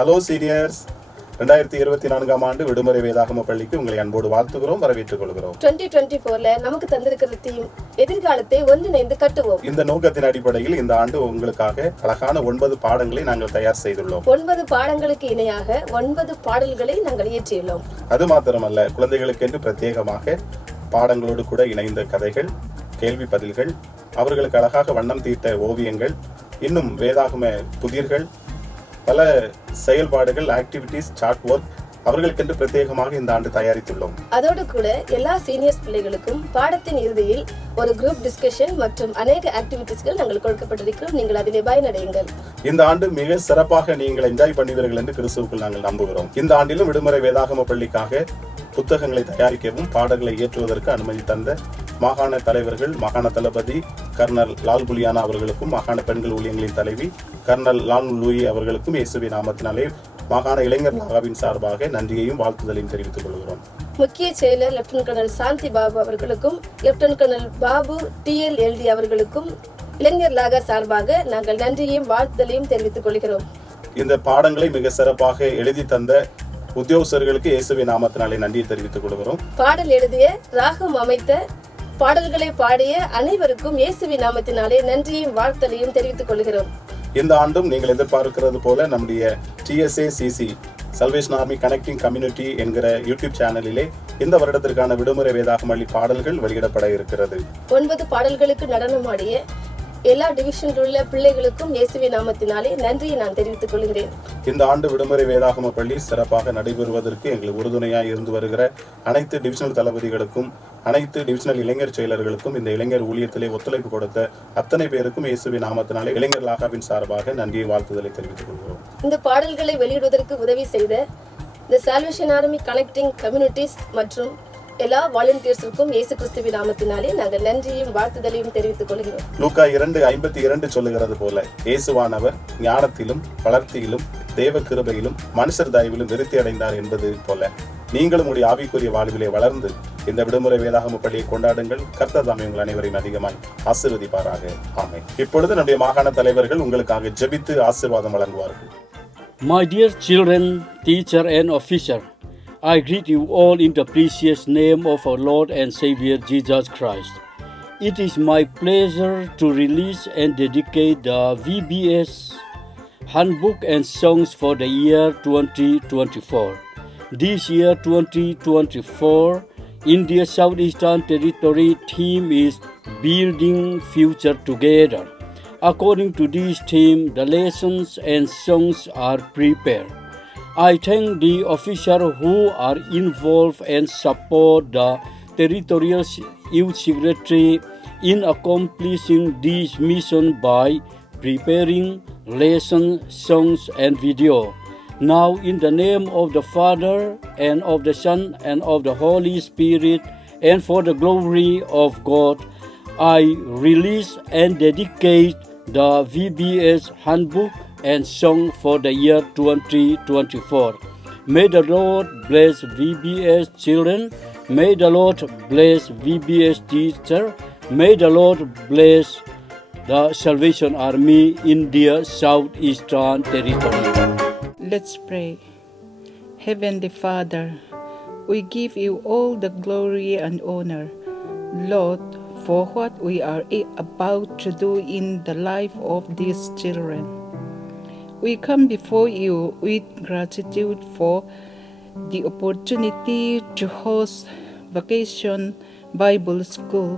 Hello seniors, 2024 ஆண்டு விடுமுறை வேதாகம பள்ளிக்கு உங்களை அன்போடு வாழ்த்துகிறோம், வரவேற்றுக் கொள்கிறோம். 2024 நமக்கு தந்திருக்கிற தீம் எதிர்காலத்தை ஒன்றிணைந்து கட்டுவோம். இந்த நோக்கத்தின் அடிப்படையில் இந்த ஆண்டு உங்களுக்காக அழகான 9 பாடங்களை நாங்கள் தயார் செய்துள்ளோம். 9 பாடங்களுக்கு இணையாக 9 பாடல்களை நாங்கள் இயற்றியுள்ளோம். அது மாத்திரமல்ல, குழந்தைகளுக்கு என்று பிரத்யேகமாக பாடங்களோடு கூட இணைந்த கதைகள், கேள்வி பதில்கள், அவர்களுக்கு அழகாக வண்ணம் தீட்ட ஓவியங்கள், இன்னும் வேதாகம புதிர்கள், பல செயல்பாடுகள், ஆக்டிவிட்டிஸ், சார்ட் ஒர்க் அவர்களுக்கென்று பிரத்யேகமாக இந்த ஆண்டு தயாரித்துள்ளோம். அதோடு கூட எல்லா சீனியர்ஸ் பிள்ளைகளுக்கும் பாடத்தின் இறுதியில் ஒரு குரூப் டிஸ்கஷன் மற்றும் அநேக ஆக்டிவிட்டிஸ்கள் நாங்கள் கொடுக்கப்பட்டிருக்கிறோம். நீங்கள் அதிலே பயனடையுங்கள். இந்த ஆண்டு மிக சிறப்பாக நீங்கள் என்ஜாய் பண்ணுவீர்கள் என்று கிறிஸ்துவுக்குள் நாங்கள் நம்புகிறோம். இந்த ஆண்டிலும் விடுமுறை வேதாகம பள்ளிக்காக புத்தகங்களை தயாரிக்கவும் பாடங்களை இயற்றுவதற்கு அனுமதி தந்த மாகாண தலைவர்கள், மாகாண தளபதி கர்னல் லால் புலியானா அவர்களுக்கும், மாகாண பெண்கள் ஊழியங்களின் தலைவி கர்னல் லான் லூயி அவர்களுக்கும் இயேசுவின் நாமத்தினாலே மாகாண இளைஞர் லாகாவின் சார்பாக நன்றியையும் வாழ்த்துதலையும் தெரிவித்துக் கொள்கிறோம். முக்கிய செயலர் லெப்டினன்ட் கர்னல் சாந்தி பாபு அவர்களுக்கும், லெப்டினன்ட் கர்னல் பாபு TLLD அவர்களுக்கும் இளைஞர் லாகா சார்பாக நாங்கள் நன்றியையும் வாழ்த்துதலையும் தெரிவித்துக் கொள்கிறோம். இந்த பாடங்களை மிக சிறப்பாக எழுதி தந்த உத்தியோகஸ்தர்களுக்கு இயேசுவின் நாமத்தினாலே நன்றியை தெரிவித்துக் கொள்கிறோம். பாடல் எழுதிய, ராகம் அமைத்த, பாடல்களை பாடிய அனைவருக்கும் இயேசுவின் நாமத்தினாலே நன்றியையும் வாழ்த்தலையும் தெரிவித்துக் கொள்கிறோம். இந்த ஆண்டும் நீங்கள் எதிர்பார்க்கிறது போல நம்முடைய TSACC salvation army connecting community என்கிற யூடியூப் சேனலிலே இந்த வருடத்திற்கான விடுமுறை வேதாகம பாடல்கள் வெளியிடப்பட இருக்கிறது. 9 பாடல்களுக்கு நடனமாடிய எல்லா டிவிஷனில் உள்ள பிள்ளைகளுக்கும் இயேசுவின் நாமத்தினாலே நன்றியை நான் தெரிவித்துக் கொள்கிறேன். இந்த ஆண்டு விடுமுறை வேதாகம பள்ளி சிறப்பாக நடைபெறுவதற்கு எங்களுக்கு உறுதுணையாக இருந்து வருகிற அனைத்து டிவிஷனல் தளபதிகளுக்கும், அனைத்து டிவிஷனல் இளைஞர் செயலர்களுக்கும், இந்த இளைஞர் ஊழியத்திலே ஒத்துழைப்பு கொடுத்த அத்தனை பேருக்கும் இயேசுவின் நாமத்தினாலே இளைஞர் லாகாவின் சார்பாக நன்றியை வாழ்த்துதலை தெரிவித்துக் கொள்கிறோம். இந்த பாடல்களை வெளியிடுவதற்கு உதவி செய்த இந்த சால்வேஷன் ஆர்மி கனெக்டிங் கம்யூனிட்டிஸ் மற்றும் எல்லா வாலண்டியர்ஸுக்கும் இயேசு கிறிஸ்துவின் நாமத்தினாலே நாங்கள் நன்றியும் வாழ்த்துதலையும் தெரிவித்துக் கொள்கிறோம். லூக்கா 2:52 சொல்லுகிறது போல, இயேசுவானவர் ஞானத்திலும் வளர்த்தியிலும் தேவ கிருபையிலும் மனுஷர் தயவிலும் விருத்தி அடைந்தார் என்பது போல நீங்களும் உடைய ஆவிக்குரிய வாழ்விலே வளர்ந்து இந்த விடுமுறை வேதாகம பள்ளியை கொண்டாடுங்கள். கர்த்தர் தாமே உங்கள் அனைவரையும் அதிகமாய் ஆசீர்வதிப்பாராக. ஆமென். இப்பொழுது நம்முடைய மாகாண தலைவர்கள் உங்களுக்காக ஜெபித்து ஆசீர்வாதம் வழங்குவார்கள். My dear children, teacher and officer, I greet you all in the precious name of our Lord and Savior Jesus Christ. It is my pleasure to release and dedicate the VBS Handbook and Songs for the year 2024. This year 2024, India Southeastern Territory theme is Building Future Together. According to this theme, the lessons and songs are prepared. I thank the officers who are involved and support the Territorial Youth Secretary in accomplishing this mission by preparing lessons, songs and video. Now in the name of the Father and of the Son and of the Holy Spirit and for the glory of God, I release and dedicate the VBS Handbook and song for the year 2024. May the Lord bless VBS children. May the Lord bless VBS teacher. May the Lord bless the Salvation Army India Southeastern Territory. Let's pray. Heavenly Father, we give you all the glory and honor, Lord, for what we are about to do in the life of these children. We come before you with gratitude for the opportunity to host Vacation Bible School,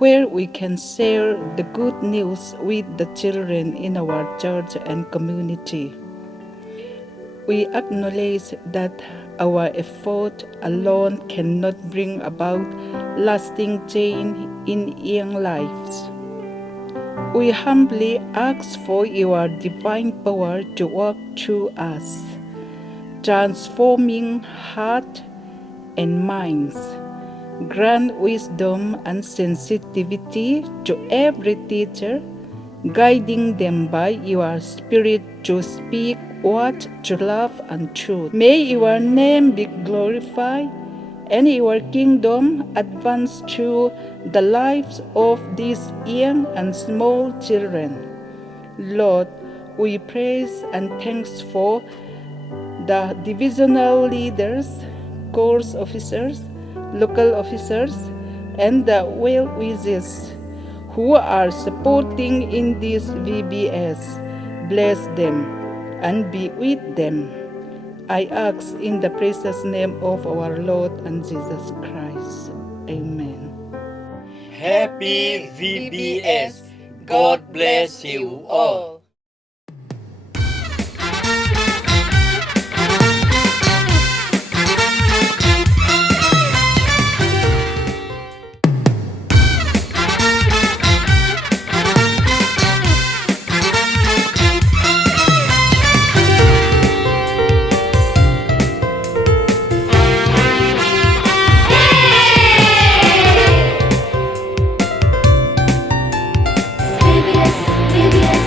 where we can share the good news with the children in our church and community. We acknowledge that our effort alone cannot bring about lasting change in young lives. We humbly ask for your divine power to work through us, transforming heart and minds. Grant wisdom and sensitivity to every teacher, guiding them by your Spirit to speak what to love and truth. May your name be glorified and your kingdom advance through the lives of these young and small children. Lord, We praise and thanks for the divisional leaders, course officers, local officers, and the well-wishers who are supporting in this VBS. Bless them and be with them. I ask in the precious name of our Lord and Jesus Christ. Amen. Happy VBS. God bless you all. VBS, VBS,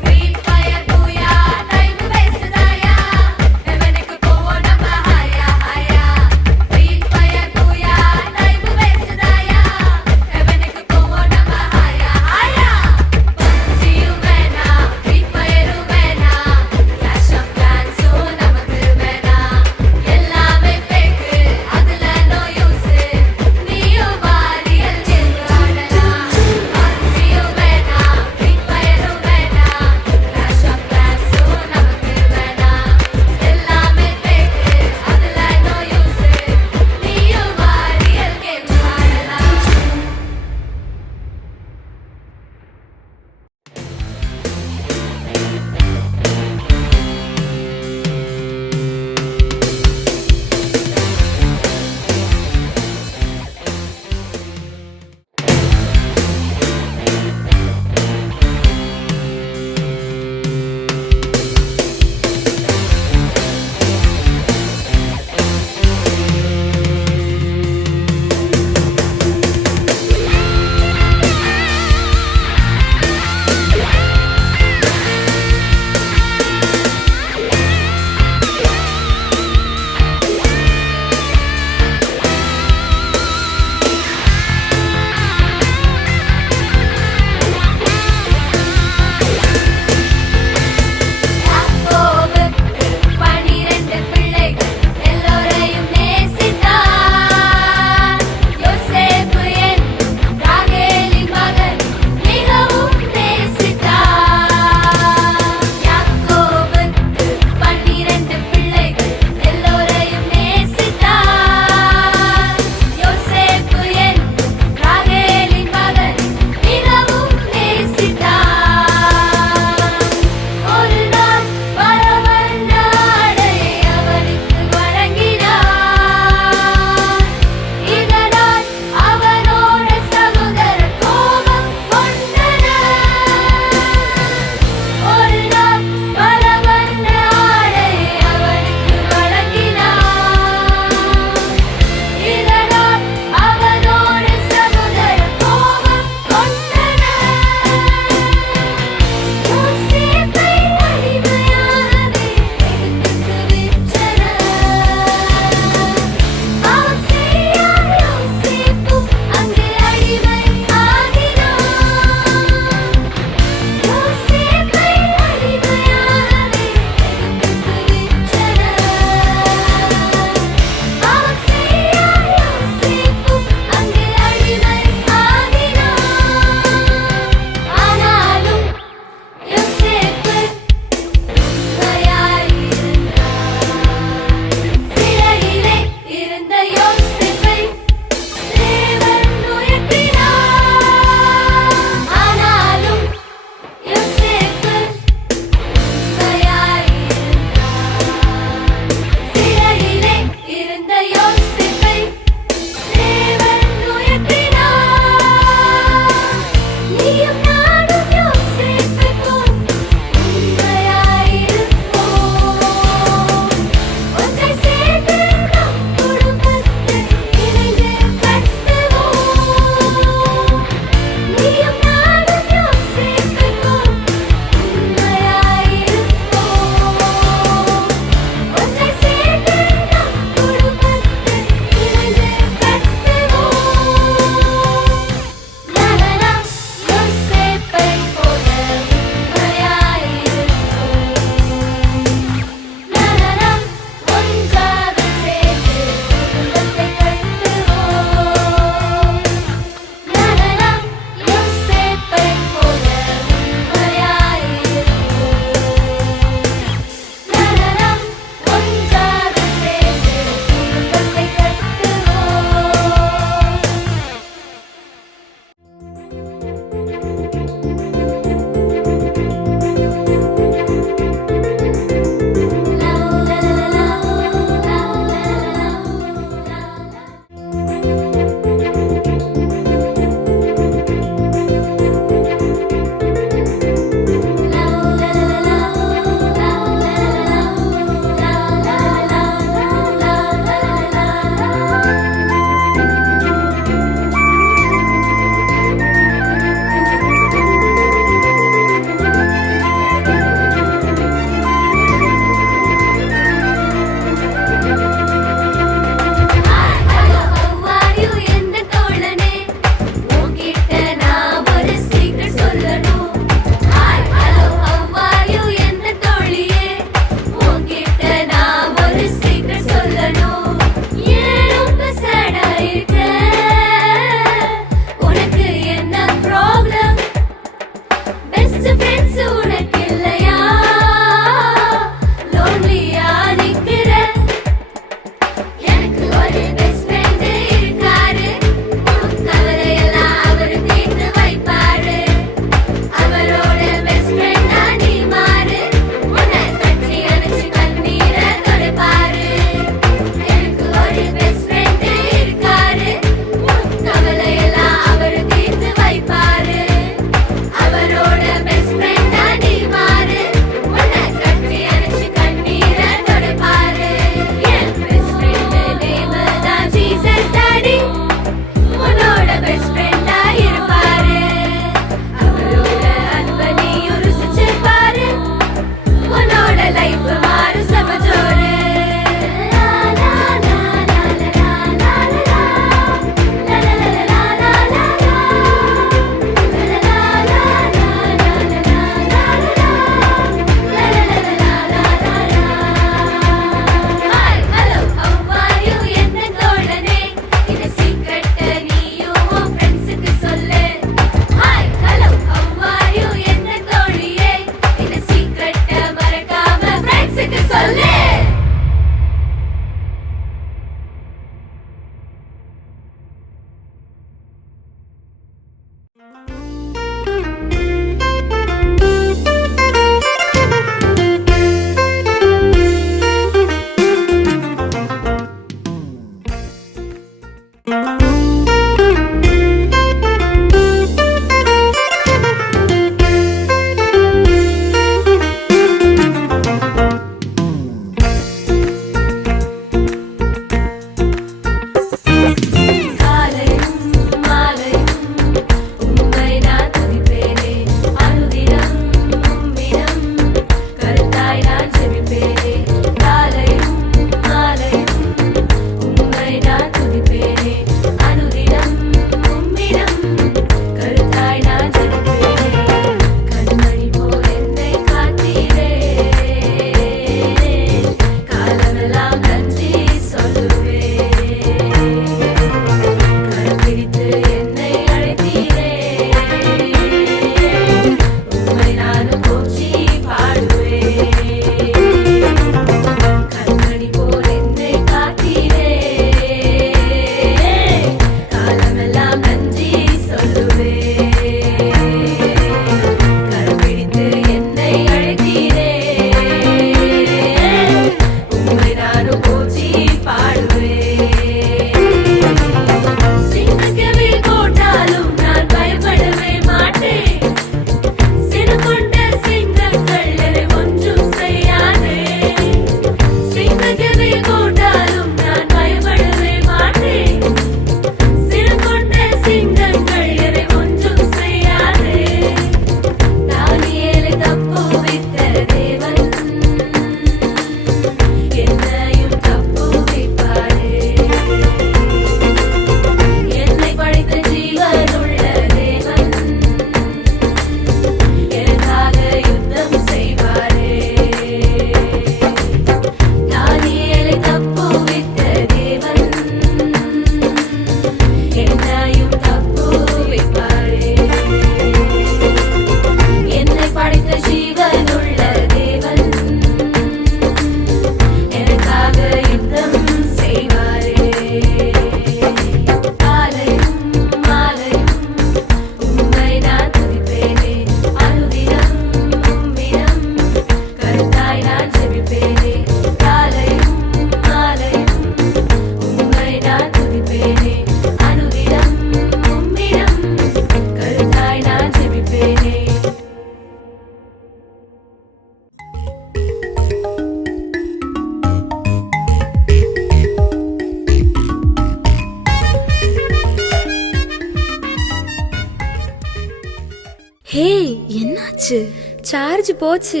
போச்சு? Charge போச்சு.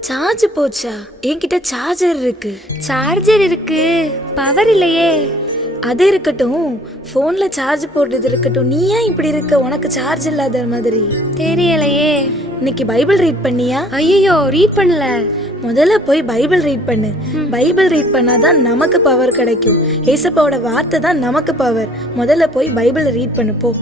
Charge போச்சா? என்கிட்ட charger இருக்கு. Charger இருக்கு, power இல்லையே. அது இருக்கட்டும், போன்ல சார்ஜ் போடுறது இருக்கட்டும், நீ ஏன் இப்படி இருக்க? உனக்கு சார்ஜ் இல்லாத மாதிரி தெரியலையே. இன்னைக்கு பைபிள் ரீட் பண்ணியா? ஐயோ, ரீட் பண்ணல. முதல்ல போய் பைபிள் ரீட் பண்ணு. பைபிள் ரீட் பண்ணாதான் நமக்கு பவர் கிடைக்கும். ஏசப்பாவோட வார்த்தை தான் நமக்கு பவர். முதல்ல போய் பைபிள் ரீட் பண்ணு போ.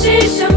விசேஷ